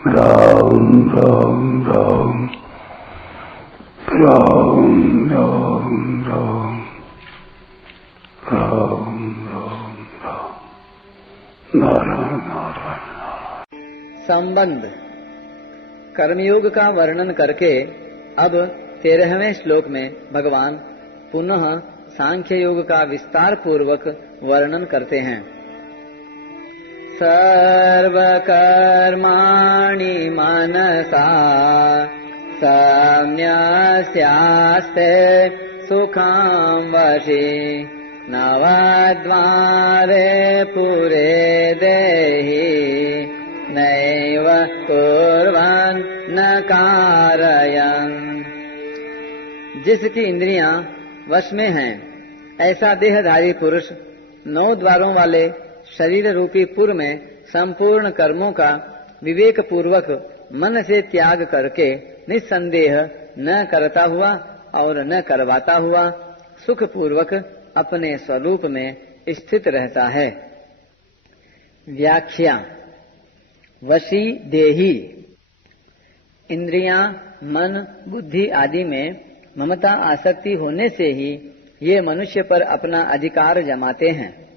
राम राम राम राम राम राम राम राम राम नारायण नारायण। संबंध कर्मयोग का वर्णन करके अब 13वें श्लोक में भगवान पुनः सांख्य योग का विस्तार पूर्वक वर्णन करते हैं। सर्वकर्माणि मनसा सम्यस्यास्ते सुखां वशे नवद्वारे पुरे देहि नैव कुर्वन् न कारयन्। जिसकी इंद्रियां वश में हैं, ऐसा देहधारी पुरुष 9 द्वारों वाले शरीर रूपी पुर में संपूर्ण कर्मों का विवेक पूर्वक मन से त्याग करके निस्संदेह न करता हुआ और न करवाता हुआ सुख पूर्वक अपने स्वरूप में स्थित रहता है। व्याख्या। वशी देही। इंद्रियां, मन, बुद्धि आदि में ममता आसक्ति होने से ही ये मनुष्य पर अपना अधिकार जमाते हैं।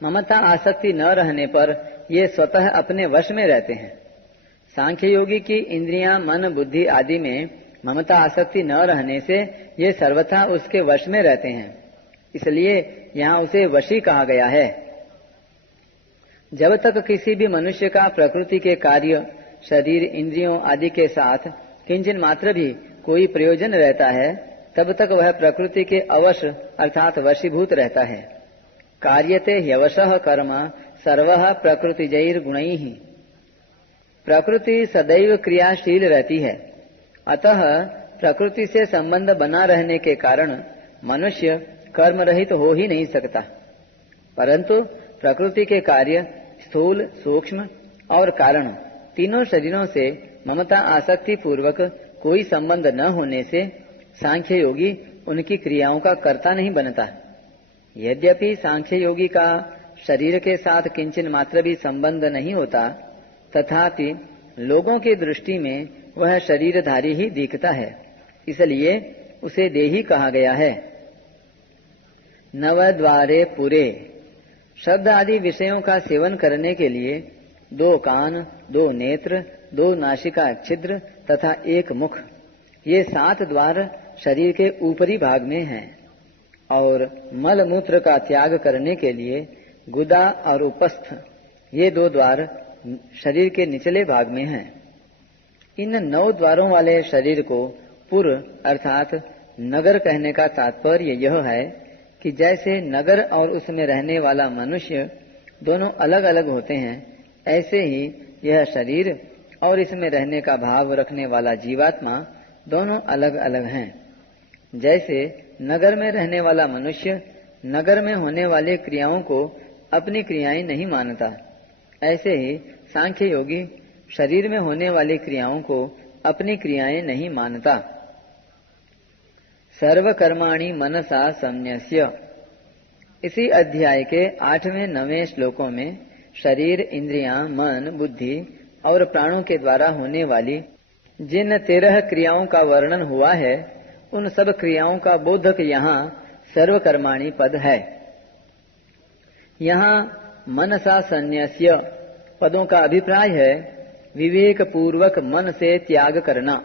ममता आसक्ति न रहने पर ये स्वतः अपने वश में रहते हैं। सांख्य योगी की इंद्रियां, मन, बुद्धि आदि में ममता आसक्ति न रहने से ये सर्वथा उसके वश में रहते हैं, इसलिए यहाँ उसे वशी कहा गया है। जब तक किसी भी मनुष्य का प्रकृति के कार्य, शरीर, इंद्रियों आदि के साथ किंचन मात्र भी कोई प्रयोजन रहता है, तब तक वह प्रकृति के अवश अर्थात वशीभूत रहता है। कार्यते ह्यवशः कर्म सर्वः प्रकृतिजैर गुणैः। प्रकृति सदैव क्रियाशील रहती है, अतः प्रकृति से संबंध बना रहने के कारण मनुष्य कर्म रहित हो ही नहीं सकता। परंतु प्रकृति के कार्य स्थूल, सूक्ष्म और कारण तीनों शरीरों से ममता आसक्ति पूर्वक कोई संबंध न होने से सांख्य योगी उनकी क्रियाओं का कर्ता नहीं बनता। यद्यपि सांख्य योगी का शरीर के साथ किंचन मात्र भी संबंध नहीं होता, तथापि लोगों की दृष्टि में वह शरीरधारी ही दिखता है, इसलिए उसे देही कहा गया है। नवद्वारे पुरे। शब्द आदि विषयों का सेवन करने के लिए 2 कान, 2 नेत्र, 2 नासिका छिद्र तथा 1 मुख, ये 7 द्वार शरीर के ऊपरी भाग में हैं, और मल मूत्र का त्याग करने के लिए गुदा और उपस्थ, ये 2 द्वार शरीर के निचले भाग में हैं। इन 9 द्वारों वाले शरीर को पुर अर्थात नगर कहने का तात्पर्य यह है कि जैसे नगर और उसमें रहने वाला मनुष्य दोनों अलग अलग होते हैं, ऐसे ही यह शरीर और इसमें रहने का भाव रखने वाला जीवात्मा दोनों अलग अलग हैं। जैसे नगर में रहने वाला मनुष्य नगर में होने वाली क्रियाओं को अपनी क्रियाएं नहीं मानता, ऐसे ही सांख्य योगी शरीर में होने वाली क्रियाओं को अपनी क्रियाएं नहीं मानता। सर्वकर्माणि मनसा संन्यस्य। इसी अध्याय के 8वें 9वें श्लोकों में शरीर, इंद्रियां, मन, बुद्धि और प्राणों के द्वारा होने वाली जिन 13 क्रियाओं का वर्णन हुआ है, उन सब क्रियाओं का बोधक यहाँ सर्वकर्माणि पद है। यहाँ मनसा संन्यस्य पदों का अभिप्राय है विवेक पूर्वक मन से त्याग करना।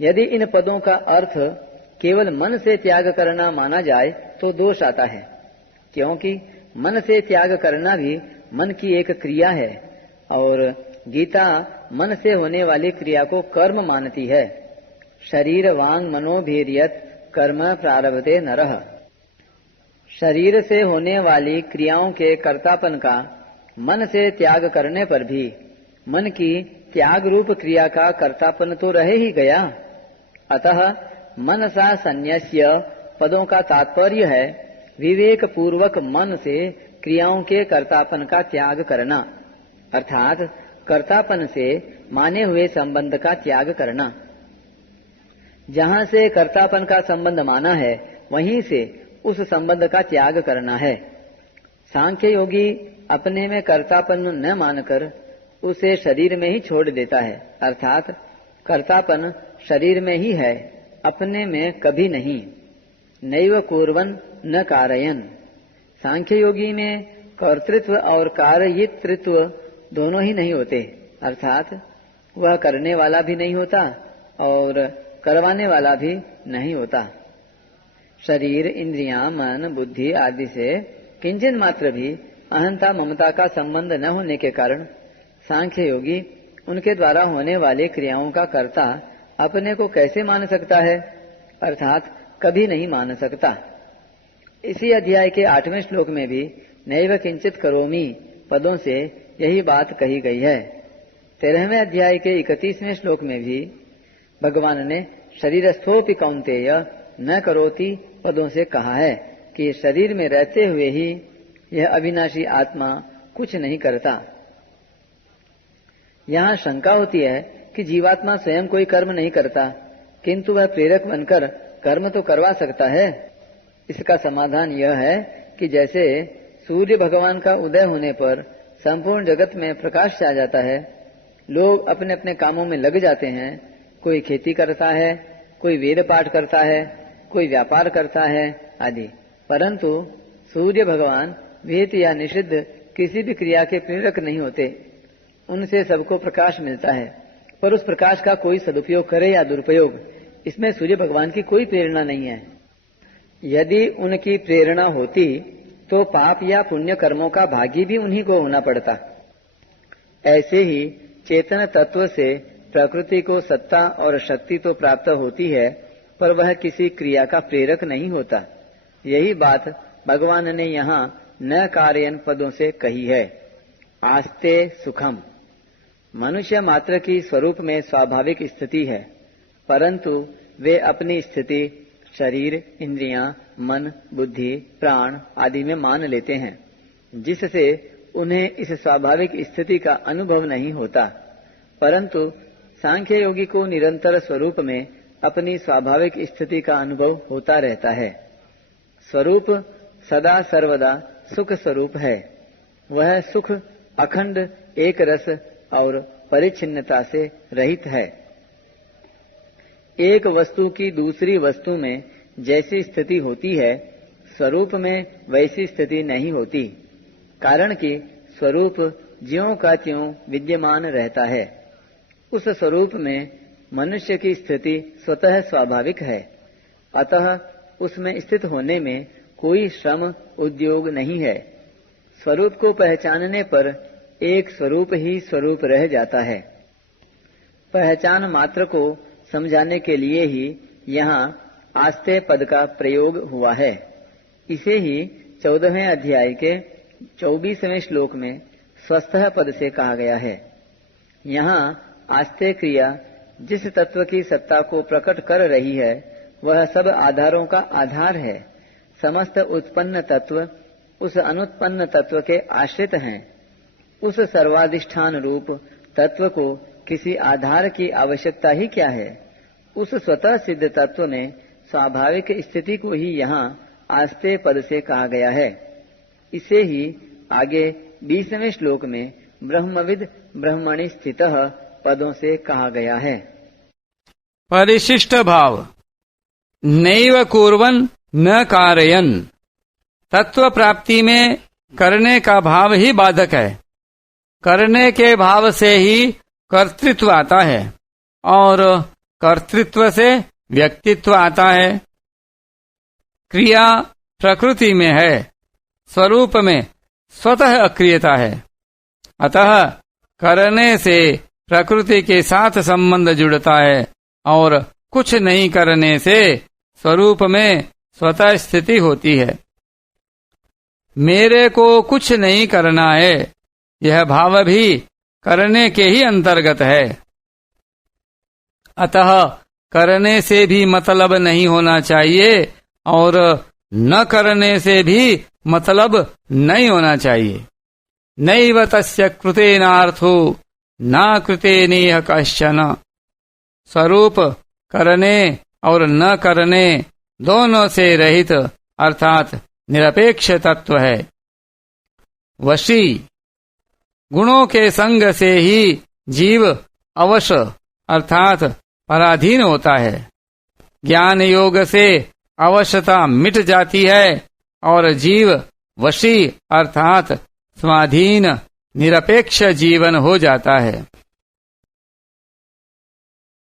यदि इन पदों का अर्थ केवल मन से त्याग करना माना जाए तो दोष आता है, क्योंकि मन से त्याग करना भी मन की एक क्रिया है, और गीता मन से होने वाली क्रिया को कर्म मानती है। शरीर वांग मनोभीर्यत कर्म प्रारभते नरः। शरीर से होने वाली क्रियाओं के कर्तापन का मन से त्याग करने पर भी मन की त्याग रूप क्रिया का कर्तापन तो रह ही गया। अतः मनसा संन्यस्य पदों का तात्पर्य है विवेक पूर्वक मन से क्रियाओं के कर्तापन का त्याग करना, अर्थात कर्तापन से माने हुए संबंध का त्याग करना। जहाँ से कर्तापन का संबंध माना है, वहीं से उस संबंध का त्याग करना है। सांख्य योगी अपने में कर्तापन न मानकर उसे शरीर में ही छोड़ देता है, अर्थात कर्तापन शरीर में ही है, अपने में कभी नहीं। नैव कुर्वन् न कारयन्। सांख्य योगी में कर्तृत्व और कार्यितृत्व दोनों ही नहीं होते, अर्थात वह करने वाला भी नहीं होता और करवाने वाला भी नहीं होता। शरीर, इंद्रियां, मन, बुद्धि आदि से किंचन मात्र भी अहंता ममता का संबंध न होने के कारण सांख्य योगी उनके द्वारा होने वाली क्रियाओं का कर्ता अपने को कैसे मान सकता है, अर्थात कभी नहीं मान सकता। इसी अध्याय के 8वें श्लोक में भी नैव किंचित करोमि पदों से यही बात कही गई है। 13वें अध्याय के 31वें श्लोक में भी भगवान ने शरीरस्थोपि कौन्तेय न करोति पदों से कहा है कि शरीर में रहते हुए ही यह अविनाशी आत्मा कुछ नहीं करता। यहाँ शंका होती है कि जीवात्मा स्वयं कोई कर्म नहीं करता, किंतु वह प्रेरक बनकर कर्म तो करवा सकता है। इसका समाधान यह है कि जैसे सूर्य भगवान का उदय होने पर संपूर्ण जगत में प्रकाश छा जाता है, लोग अपने अपने कामों में लग जाते हैं। कोई खेती करता है, कोई वेद पाठ करता है, कोई व्यापार करता है आदि। परंतु सूर्य भगवान विहित या निषिद्ध किसी भी क्रिया के प्रेरक नहीं होते। उनसे सबको प्रकाश मिलता है, पर उस प्रकाश का कोई सदुपयोग करे या दुरुपयोग, इसमें सूर्य भगवान की कोई प्रेरणा नहीं है। यदि उनकी प्रेरणा होती तो पाप या पुण्य कर्मों का भागी भी उन्हीं को होना पड़ता। ऐसे ही चेतन तत्व से प्रकृति को सत्ता और शक्ति तो प्राप्त होती है, पर वह किसी क्रिया का प्रेरक नहीं होता। यही बात भगवान ने यहाँ न कार्यन पदों से कही है। आस्ते सुखम। मनुष्य मात्र की स्वरूप में स्वाभाविक स्थिति है, परंतु वे अपनी स्थिति शरीर, इंद्रियां, मन, बुद्धि, प्राण आदि में मान लेते हैं, जिससे उन्हें इस स्वाभाविक स्थिति का अनुभव नहीं होता। परंतु सांख्य योगी को निरंतर स्वरूप में अपनी स्वाभाविक स्थिति का अनुभव होता रहता है। स्वरूप सदा सर्वदा सुख स्वरूप है। वह सुख अखंड एक रस और परिच्छिन्नता से रहित है। एक वस्तु की दूसरी वस्तु में जैसी स्थिति होती है, स्वरूप में वैसी स्थिति नहीं होती, कारण कि स्वरूप ज्यों का त्यों विद्यमान रहता है। उस स्वरूप में मनुष्य की स्थिति स्वतः स्वाभाविक है, अतः उसमें स्थित होने में कोई श्रम उद्योग नहीं है। स्वरूप को पहचानने पर एक स्वरूप ही स्वरूप रह जाता है। पहचान मात्र को समझाने के लिए ही यहाँ आस्ते पद का प्रयोग हुआ है। इसे ही 14वें अध्याय के 24वें श्लोक में स्वस्थः पद से कहा गया है। यहाँ आस्ते क्रिया जिस तत्व की सत्ता को प्रकट कर रही है, वह सब आधारों का आधार है। समस्त उत्पन्न तत्व उस अनुत्पन्न तत्व के आश्रित हैं। उस सर्वाधिष्ठान रूप तत्व को किसी आधार की आवश्यकता ही क्या है। उस स्वतः सिद्ध तत्व में स्वाभाविक स्थिति को ही यहाँ आस्ते पद से कहा गया है। इसे ही आगे 20वें श्लोक में ब्रह्मविद ब्रह्मणि स्थितः पदों से कहा गया है। परिशिष्ट भाव। नैव कुर्वन् न कारयन्। तत्व प्राप्ति में करने का भाव ही बाधक है। करने के भाव से ही कर्तृत्व आता है और कर्तृत्व से व्यक्तित्व आता है। क्रिया प्रकृति में है, स्वरूप में स्वतः अक्रियता है। अतः करने से प्रकृति के साथ संबंध जुड़ता है और कुछ नहीं करने से स्वरूप में स्वतः स्थिति होती है। मेरे को कुछ नहीं करना है, यह भाव भी करने के ही अंतर्गत है। अतः करने से भी मतलब नहीं होना चाहिए और न करने से भी मतलब नहीं होना चाहिए। नैव तस्य कृतेनार्थो न कृतेनेह कश्चन। स्वरूप करने और न करने दोनों से रहित अर्थात निरपेक्ष तत्व है। वशी गुणों के संग से ही जीव अवश अर्थात पराधीन होता है। ज्ञान योग से अवश्यता मिट जाती है और जीव वशी अर्थात स्वाधीन निरपेक्ष जीवन हो जाता है।